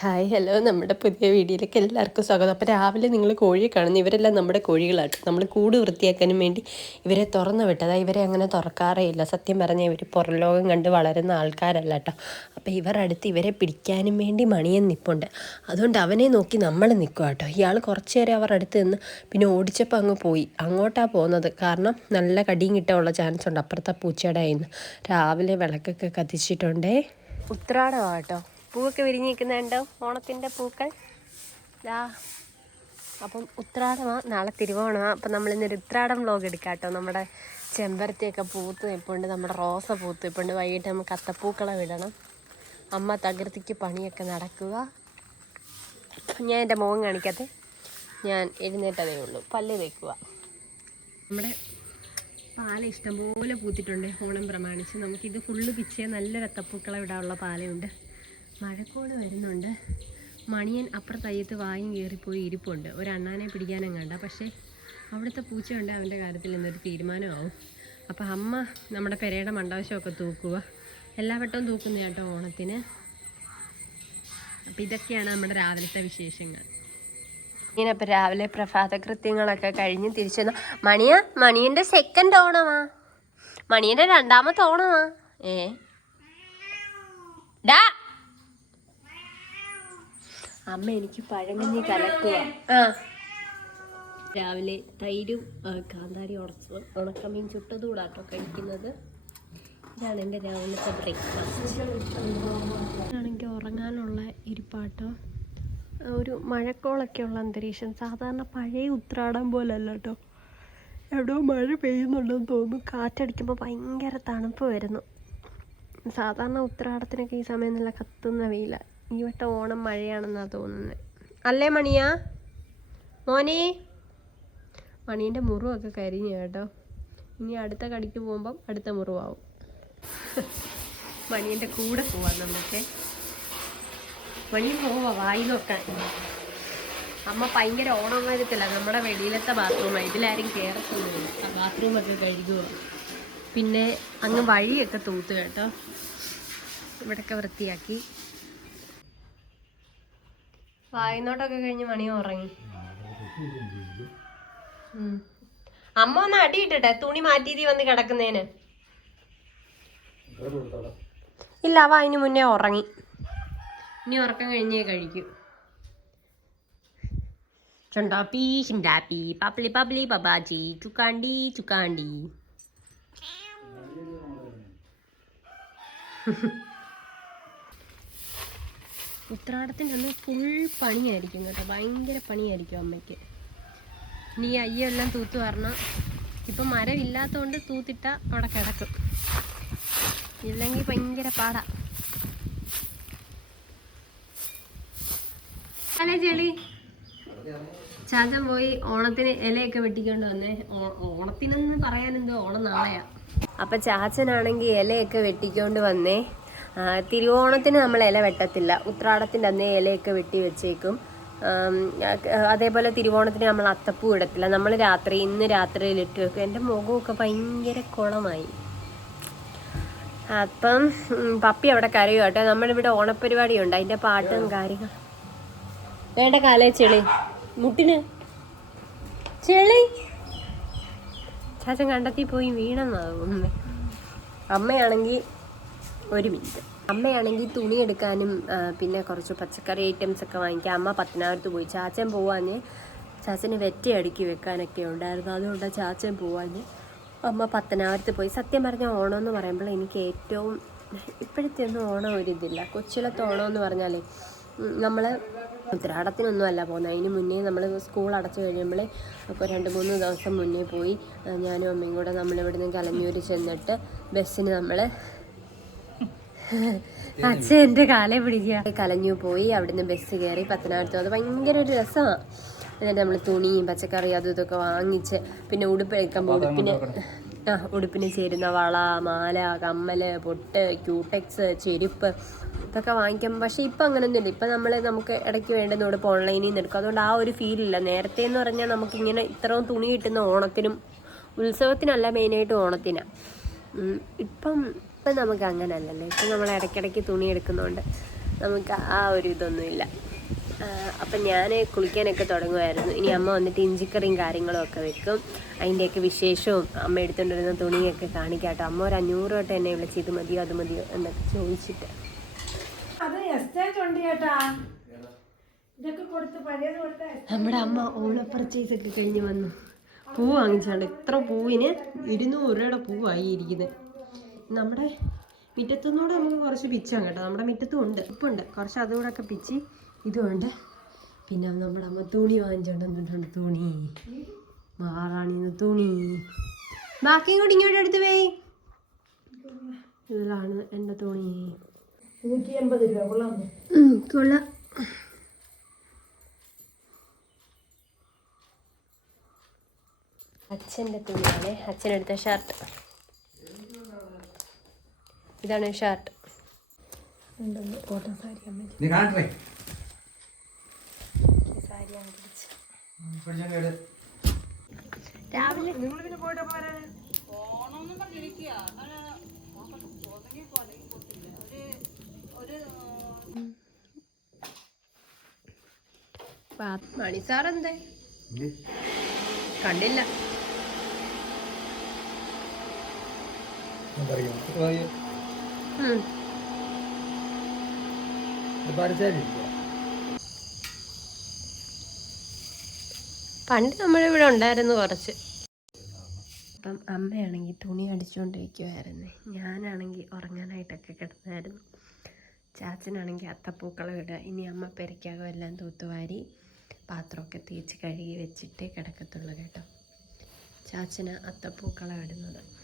Hi hello നമ്മുടെ പുതിയ വീഡിയോയിലേക്ക് എല്ലാവർക്കും സ്വാഗതം. അപ്പോൾ രാവിലെ നിങ്ങൾ കോഴിയെ കാണുന്നു ഇവരെല്ലാം നമ്മുടെ കോഴികളാണ് നമ്മൾ കൂട് വൃത്തിയാക്കാനും വേണ്ടി ഇവരെ തുറന്നു വിട്ടത്. ഇവരെ അങ്ങനെ തുറക്കാറേ ഇല്ല. സത്യം പറഞ്ഞാൽ ഇവർ പുറം ലോകം കണ്ട് വളരുന്ന ആൾക്കാരല്ല കേട്ടോ അപ്പോൾ ഇവർ അടുത്ത് ഇവരെ പിടിക്കാനും വേണ്ടി മണിയൻ നിൽപ്പുണ്ട് അതുകൊണ്ട് അവനെ നോക്കി നമ്മൾ നിൽക്കുക കേട്ടോ ഇയാൾ കുറച്ച് നേരം അവർ അടുത്ത് നിന്ന് പിന്നെ ഓടിച്ചപ്പോൾ അങ്ങ് പോയി. അങ്ങോട്ടാണ് പോകുന്നത് കാരണം നല്ല കടിയും കിട്ടാനുള്ള ചാൻസ് ഉണ്ട് അപ്പുറത്തെ പൂച്ചയുടെ രാവിലെ വിളക്കൊക്കെ കത്തിച്ചിട്ടുണ്ടേ. ഉത്രാടമാണ് കേട്ടോ പൂവൊക്കെ വിരിഞ്ഞ് നിൽക്കുന്നുണ്ടോ ഓണത്തിന്റെ പൂക്കൾ? ദാ. അപ്പം ഉത്രാടമാണ് നാളെ തിരുവോണമാണ് അപ്പം നമ്മളിന്നൊരു ഉത്രാടം വ്ലോഗ് എടുക്കാം കേട്ടോ നമ്മുടെ ചെമ്പരത്തിയൊക്കെ പൂത്ത് നിൽപ്പുണ്ട് നമ്മുടെ റോസ പൂത്ത് നിൽപ്പുണ്ട് വൈകിട്ട് നമുക്ക് അത്തപ്പൂക്കളെ വിടണം. അമ്മ തകൃതിക്ക് പണിയൊക്കെ നടക്കുക. ഞാൻ എന്റെ മുഖം കാണിക്കാതെ ഞാൻ എഴുന്നേറ്റതേ ഉള്ളൂ. പല്ല് വെക്കുക നമ്മുടെ പാല ഇഷ്ടംപോലെ പൂത്തിട്ടുണ്ട്. ഓണം പ്രമാണിച്ച് നമുക്കിത് ഫുള്ള് പിച്ചേ നല്ല രത്തപ്പൂക്കളെ വിടാനുള്ള പാലയുണ്ട്. മഴക്കോട് വരുന്നുണ്ട്. മണിയൻ അപ്പുറത്ത് അയ്യത്ത് വായും കയറിപ്പോയി ഇരിപ്പുണ്ട്. ഒരു അണ്ണാനെ പിടിക്കാനെങ്ങാണ്ട പക്ഷേ അവിടുത്തെ പൂച്ചയുണ്ട്. അവന്റെ കാര്യത്തിൽ എന്നൊരു തീരുമാനമാവും. അപ്പോൾ അമ്മ നമ്മുടെ പെരയുടെ മണ്ടാവശ്യമൊക്കെ തൂക്കുക. എല്ലാ വട്ടവും തൂക്കുന്ന കേട്ടോ ഓണത്തിന്. അപ്പം ഇതൊക്കെയാണ് നമ്മുടെ രാവിലത്തെ വിശേഷങ്ങൾ. ഇങ്ങനെ അപ്പം രാവിലെ പ്രഭാത കൃത്യങ്ങളൊക്കെ കഴിഞ്ഞ് തിരിച്ചു മണിയ മണിയന്റെ സെക്കൻഡ് ഓണമാ. മണിയന്റെ രണ്ടാമത്തെ ഓണമാ. ഏ? ഡാ അമ്മ എനിക്ക് പഴങ്കഞ്ഞി കലക്കുക. ആ. രാവിലെ തൈരും കാന്താരി ഉടച്ച് ഉണക്കമീൻ ചുട്ടതൂടാട്ടോ കഴിക്കുന്നത്. ഇതാണ് എന്റെ രാവിലത്തെ ബ്രേക്ക്ഫാസ്റ്റ്. ആണെങ്കിൽ ഉറങ്ങാനുള്ള ഇരിപ്പാട്ടോ. ഒരു മഴക്കോളൊക്കെ ഉള്ള അന്തരീക്ഷം. സാധാരണ പഴയ ഉത്രാടം പോലല്ല കേട്ടോ. എവിടെയോ മഴ പെയ്യുന്നുണ്ടെന്ന് തോന്നുന്നു. കാറ്റടിക്കുമ്പോൾ ഭയങ്കര തണുപ്പ് വരുന്നു. സാധാരണ ഉത്രാടത്തിനൊക്കെ ഈ സമയം നല്ല കത്തുന്ന വെയില. ഈ വട്ടം ഓണം മഴയാണെന്നാണ് തോന്നുന്നത് അല്ലേ മണിയാ? മോനെ? മണീന്റെ മുറിവൊക്കെ കരിഞ്ഞു കേട്ടോ. ഇനി അടുത്ത കടിക്ക് പോകുമ്പം അടുത്ത മുറിവാവും. മണീന്റെ കൂടെ പോവാം നമുക്ക്. മണി പോവാ വായി നോക്കാൻ. അമ്മ ഭയങ്കര ഓണം വരത്തില്ല. നമ്മുടെ വെളിയിലത്തെ ബാത്റൂമാണ് ഇതിലാരും കയറത്തൊന്നുമില്ല ആ ബാത്റൂമൊക്കെ കഴുകുക പിന്നെ അങ്ങ് വഴിയൊക്കെ തൂത്ത് കേട്ടോ. ഇവിടെയൊക്കെ വൃത്തിയാക്കി. വായനോട്ടൊക്കെ കഴിഞ്ഞ് മണി ഉറങ്ങി. അമ്മ ഒന്ന് അടിയിട്ടെ തുണി മാറ്റി വന്ന് കിടക്കുന്നേന്. ഇല്ല അവ അതിന് മുന്നേ ഉറങ്ങി. ഇനി ഉറക്കം കഴിഞ്ഞേ കഴിക്കൂ. ചുണ്ടാപ്പി ചിണ്ടാപ്പി പപ്ലി പപ്ലി പപ്പാച്ചി ചുക്കാണ്ടി ചുക്കാണ്ടി. ഉത്രാടത്തിന്റെ അന്ന് ഫുൾ പണിയായിരിക്കും കേട്ടോ. ഭയങ്കര പണിയായിരിക്കും അമ്മയ്ക്ക്. നീ ഈ അയ്യെല്ലാം തൂത്ത് വരണം. ഇപ്പം മരമില്ലാത്തതുകൊണ്ട് തൂത്തിട്ട അവിടെ കിടക്കും. ഇല്ലെങ്കിൽ ഭയങ്കര പാടാ. അല്ലേ ചെളി? ചാച്ചൻ പോയി ഓണത്തിന് ഇലയൊക്കെ വെട്ടിക്കൊണ്ട് വന്നേ. ഓണത്തിനെന്ന് പറയാനെന്തോ ഓണം നാളെയാ. അപ്പൊ ചാച്ചനാണെങ്കിൽ ഇലയൊക്കെ വെട്ടിക്കൊണ്ട് വന്നേ. തിരുവോണത്തിന് നമ്മൾ ഇല വെട്ടത്തില്ല. ഉത്രാടത്തിന്റെ അന്നേ ഇലയൊക്കെ വെട്ടി വെച്ചേക്കും. അതേപോലെ തിരുവോണത്തിന് നമ്മൾ അത്തപ്പൂ ഇടത്തില്ല. നമ്മൾ രാത്രി ഇന്ന് രാത്രിയിൽ ഇട്ട് വെക്കും. എന്റെ മുഖമൊക്കെ ഭയങ്കര കുളമായി. അപ്പം പപ്പി അവിടെ കരയും കേട്ടോ. നമ്മളിവിടെ ഓണപ്പരിപാടി ഉണ്ട് അതിന്റെ പാട്ടും കാര്യങ്ങളും. വേണ്ട കാലേ ചെളി. മുട്ടിന്. ചെളി. ചാച്ചൻ കണ്ടെത്തി പോയി വീണെന്നാകും അമ്മയാണെങ്കിൽ ഒരു മിനിറ്റ്. അമ്മയാണെങ്കിൽ തുണി എടുക്കാനും പിന്നെ കുറച്ച് പച്ചക്കറി ഐറ്റംസ് ഒക്കെ വാങ്ങിക്കാൻ അമ്മ പത്തനാപുരത്ത് പോയി. ചാച്ചൻ പോവാഞ്ഞ് ചാച്ചന് വെറ്റ അടുക്കി വെക്കാനൊക്കെ ഉണ്ടായിരുന്നു. അതുകൊണ്ട് ചാച്ചൻ പോവാഞ്ഞ് അമ്മ പത്തനാപുരത്ത് പോയി. സത്യം പറഞ്ഞ ഓണം എന്ന് പറയുമ്പോൾ എനിക്ക് ഏറ്റവും ഇപ്പോഴത്തെ ഒന്നും ഓണം ഒരിതില്ല കൊച്ചിലത്തെ ഓണം എന്ന് പറഞ്ഞാലേ നമ്മൾ ഉത്രാടത്തിനൊന്നും അല്ല പോകുന്നത്. അതിന് മുന്നേ നമ്മൾ സ്കൂൾ അടച്ചു കഴിയുമ്പോൾ അപ്പോൾ രണ്ട് മൂന്ന് ദിവസം മുന്നേ പോയി ഞാനും അമ്മയും കൂടെ നമ്മളിവിടുന്ന് കലഞ്ഞൂർ ചെന്നിട്ട് ബസ്സിന് നമ്മൾ അച്ഛൻ എന്റെ കാലേ പിടിക്കുക. കലഞ്ഞു പോയി അവിടുന്ന് ബസ് കയറി പത്തനാപുരത്ത്. അത് ഭയങ്കര ഒരു രസമാണ് എന്നിട്ട് നമ്മൾ തുണിയും പച്ചക്കറി അതും ഇതൊക്കെ വാങ്ങിച്ച് പിന്നെ ഉടുപ്പ് എടുക്കുമ്പോൾ ഉടുപ്പിന് ആ ഉടുപ്പിന് ചേരുന്ന വള മാല കമ്മൽ പൊട്ട് ക്യൂടെക്സ് ചെരുപ്പ് ഇതൊക്കെ വാങ്ങിക്കാം പക്ഷേ ഇപ്പം അങ്ങനെയൊന്നുമില്ല ഇപ്പം നമ്മൾ നമുക്ക് ഇടയ്ക്ക് വേണ്ടുന്ന ഉടുപ്പ് ഓൺലൈനിൽ നിന്ന് എടുക്കും. അതുകൊണ്ട് ആ ഒരു ഫീൽ ഇല്ല. നേരത്തെ എന്ന് പറഞ്ഞാൽ നമുക്ക് ഇങ്ങനെ ഇത്രയും തുണി കിട്ടുന്ന ഓണത്തിനും ഉത്സവത്തിനല്ല മെയിനായിട്ട് ഓണത്തിനാണ് ഇപ്പം ഇപ്പം നമുക്ക് അങ്ങനല്ലല്ലോ. ഇപ്പം നമ്മൾ ഇടയ്ക്കിടയ്ക്ക് തുണി എടുക്കുന്നതുകൊണ്ട് നമുക്ക് ആ ഒരു ഇതൊന്നുമില്ല. അപ്പം ഞാൻ കുളിക്കാനൊക്കെ തുടങ്ങുമായിരുന്നു ഇനി അമ്മ വന്നിട്ട് ഇഞ്ചിക്കറിയും കാര്യങ്ങളും ഒക്കെ വെക്കും. അതിന്റെയൊക്കെ വിശേഷവും അമ്മ എടുത്തുകൊണ്ടിരുന്ന തുണിയൊക്കെ കാണിക്കാട്ടോ. അമ്മ ഒരു അഞ്ഞൂറ് തൊട്ട് എന്നെ വിളിച്ച് ഇത് മതിയോ അത് മതിയോ എന്നൊക്കെ ചോദിച്ചിട്ട്. അത് എസ്റ്റേറ്റ് ഉണ്ട് നമ്മുടെ അമ്മ ഓണ പർച്ചേസ് ഒക്കെ കഴിഞ്ഞ് വന്നു. പൂ വാങ്ങിച്ചാണ്ട് ഇത്ര പൂവിന് ഇരുന്നൂറ് രൂപയുടെ പൂവായി ഇരിക്കുന്നത് നമ്മുടെ മുറ്റത്തുനിന്നൂടെ നമുക്ക് കുറച്ച് പിച്ചാണ് കേട്ടോ. നമ്മുടെ മുറ്റത്തും ഉണ്ട്. ഇപ്പുണ്ട് കുറച്ച് അതുകൂടെ ഒക്കെ പിച്ചി ഇതുമുണ്ട് പിന്നെ നമ്മുടെ അമ്മ തുണി വാങ്ങിച്ചോണ്ട് വന്നിട്ടുണ്ട് തുണി? മാറാണിന്ന് തുണി. ബാക്കിയും കൂടി ഇങ്ങോട്ട് എടുത്തു പോയി ഇതിലാണ് എന്റെ തുണി. കൊള്ളാം. അച്ഛന്റെ തുണിയാണ്. അച്ഛനെടുത്ത ഷർട്ട്. ഇതാണ് ഷർട്ട്. കോട്ടൺ സാരി രാവിലെ നിങ്ങൾ പിന്നെ പോയിട്ട് മണി സാർ എന്തേ? കണ്ടില്ല. പണ്ട് നമ്മളിവിടെ ഉണ്ടായിരുന്നു കുറച്ച്. അപ്പം അമ്മയാണെങ്കിൽ തുണി അടിച്ചുകൊണ്ടിരിക്കുമായിരുന്നു ഞാനാണെങ്കിൽ ഉറങ്ങാനായിട്ടൊക്കെ കിടന്നായിരുന്നു. ചാച്ചനാണെങ്കിൽ അത്തപ്പൂക്കളം ഇടുക. ഇനി അമ്മ പെരയ്ക്കകം എല്ലാം തൂത്തുവാരി പാത്രമൊക്കെ തേച്ച് കഴുകി വെച്ചിട്ടേ കിടക്കത്തുള്ളൂ കേട്ടോ. ചാച്ചന് അത്തപ്പൂക്കളം ഇടുന്നത്.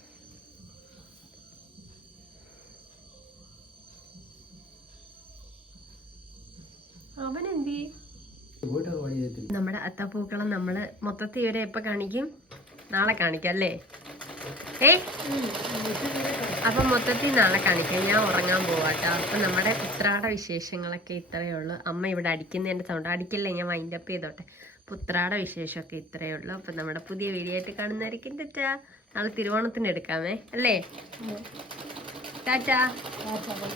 നമ്മുടെ അത്തപ്പൂക്കളം നമ്മൾ മൊത്തത്തിൽ ഇവരെ എപ്പോൾ കാണിക്കും? നാളെ കാണിക്കാം അല്ലേ? ഏ അപ്പം മൊത്തത്തിൽ നാളെ കാണിക്കാം. ഞാൻ ഉറങ്ങാൻ പോവാട്ടോ. അപ്പം നമ്മുടെ ഉത്രാട വിശേഷങ്ങളൊക്കെ ഇത്രയേ ഉള്ളൂ. അമ്മ ഇവിടെ അടിക്കുന്നതിന്റെ സൗണ്ട് അടിക്കല്ലേ? ഞാൻ മൈൻഡ് അപ്പ് ചെയ്തോട്ടെ. അപ്പൊ ഉത്രാട വിശേഷമൊക്കെ ഇത്രയേ ഉള്ളൂ. അപ്പം നമ്മുടെ പുതിയ വീഡിയോ ആയിട്ട് കാണുന്നതായിരിക്കും. തെറ്റാ നാളെ തിരുവോണത്തിന് എടുക്കാമേ അല്ലേ? ടാറ്റാ. ചവൽ